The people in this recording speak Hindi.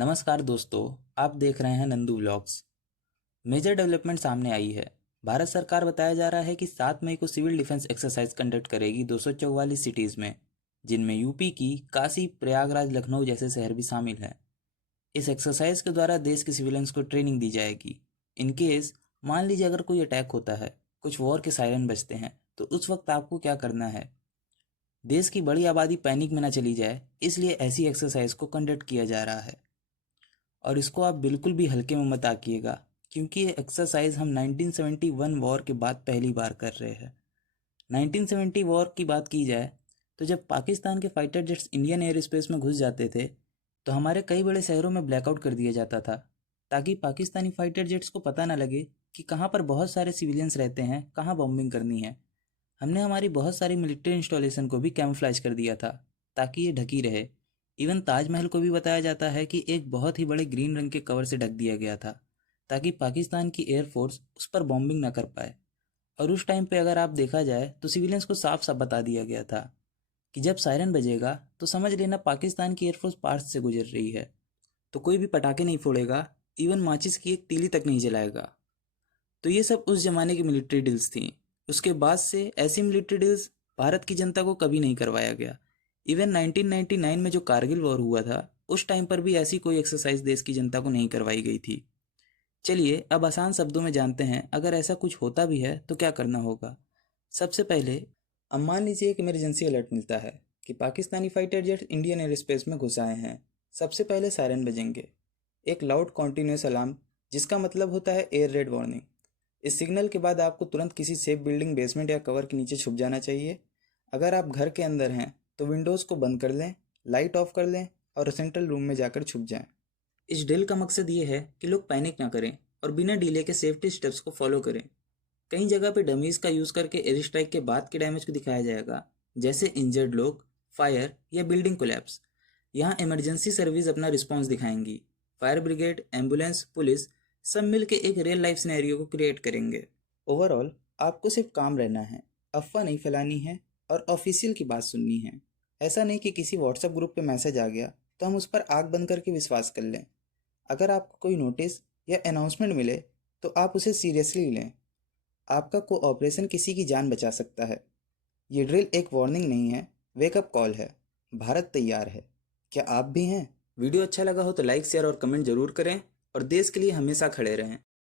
नमस्कार दोस्तों, आप देख रहे हैं नंदू व्लॉग्स। मेजर डेवलपमेंट सामने आई है। भारत सरकार बताया जा रहा है कि 7 मई को सिविल डिफेंस एक्सरसाइज कंडक्ट करेगी 244 सिटीज़ में, जिनमें यूपी की काशी, प्रयागराज, लखनऊ जैसे शहर भी शामिल हैं। इस एक्सरसाइज के द्वारा देश के सिविलियंस को ट्रेनिंग दी जाएगी। इन केस मान लीजिए अगर कोई अटैक होता है, कुछ वॉर के सायरन बजते हैं, तो उस वक्त आपको क्या करना है। देश की बड़ी आबादी पैनिक में न चली जाए, इसलिए ऐसी एक्सरसाइज को कंडक्ट किया जा रहा है। और इसको आप बिल्कुल भी हल्के में मत आकिएगा, क्योंकि ये एक्सरसाइज हम 1971 वॉर के बाद पहली बार कर रहे हैं। 1970 वॉर की बात की जाए तो जब पाकिस्तान के fighter jets Indian air space में घुस जाते थे, तो हमारे कई बड़े शहरों में ब्लैकआउट कर दिया जाता था, ताकि पाकिस्तानी फाइटर जेट्स को पता ना लगे कि कहाँ पर बहुत सारे सिविलियंस रहते हैं, कहाँ बॉम्बिंग करनी है। हमने हमारी बहुत सारी मिलिट्री इंस्टॉलेशन को भी कैमोफ्लेज कर दिया था, ताकि ये ढकी रहे। इवन ताजमहल को भी बताया जाता है कि एक बहुत ही बड़े ग्रीन रंग के कवर से ढक दिया गया था, ताकि पाकिस्तान की एयरफोर्स उस पर बॉम्बिंग ना कर पाए। और उस टाइम पे अगर आप देखा जाए तो सिविलियंस को साफ साफ बता दिया गया था कि जब सायरन बजेगा तो समझ लेना पाकिस्तान की एयरफोर्स पास से गुजर रही है। तो कोई भी पटाखे नहीं फोड़ेगा, इवन माचिस की एक तीली तक नहीं जलाएगा। तो ये सब उस जमाने की मिलिट्री डील्स थी। उसके बाद से ऐसी मिलिट्री डील्स भारत की जनता को कभी नहीं करवाया गया। इवन 1999 में जो कारगिल वॉर हुआ था, उस टाइम पर भी ऐसी कोई एक्सरसाइज देश की जनता को नहीं करवाई गई थी। चलिए अब आसान शब्दों में जानते हैं, अगर ऐसा कुछ होता भी है तो क्या करना होगा। सबसे पहले अब मान लीजिए एक इमरजेंसी अलर्ट मिलता है कि Pakistani fighter jet Indian air space में घुस आए हैं। सबसे पहले सायरन बजेंगे, एक लाउड कॉन्टिन्यूस अलार्म, जिसका मतलब होता है एयर रेड वार्निंग। इस सिग्नल के बाद आपको तुरंत किसी सेफ बिल्डिंग, बेसमेंट या कवर के नीचे छुप जाना चाहिए। अगर आप घर के अंदर हैं तो विंडोज़ को बंद कर लें, लाइट ऑफ कर लें और सेंट्रल रूम में जाकर छुप जाएं। इस ड्रिल का मकसद ये है कि लोग पैनिक ना करें और बिना डिले के सेफ्टी स्टेप्स को फॉलो करें। कई जगह पे डमीज का यूज़ करके एयर स्ट्राइक के बाद के डैमेज को दिखाया जाएगा, जैसे इंजर्ड लोग, फायर या बिल्डिंग कोलैप्स। यहाँ इमरजेंसी सर्विस अपना रिस्पॉन्स दिखाएंगी। फायर ब्रिगेड, एम्बुलेंस, पुलिस सब मिल के एक रियल लाइफ सिनेरियो को क्रिएट करेंगे। ओवरऑल आपको सिर्फ काम रहना है, अफवाह नहीं फैलानी है और ऑफिशियल की बात सुननी है। ऐसा नहीं कि किसी व्हाट्सएप ग्रुप पे मैसेज आ गया तो हम उस पर आंख बंद करके विश्वास कर लें। अगर आपको कोई नोटिस या अनाउंसमेंट मिले तो आप उसे सीरियसली लें। आपका कोऑपरेशन किसी की जान बचा सकता है। ये ड्रिल एक वार्निंग नहीं है, वेकअप कॉल है। भारत तैयार है। क्या आप भी हैं? वीडियो अच्छा लगा हो तो लाइक, शेयर और कमेंट जरूर करें और देश के लिए हमेशा खड़े रहें।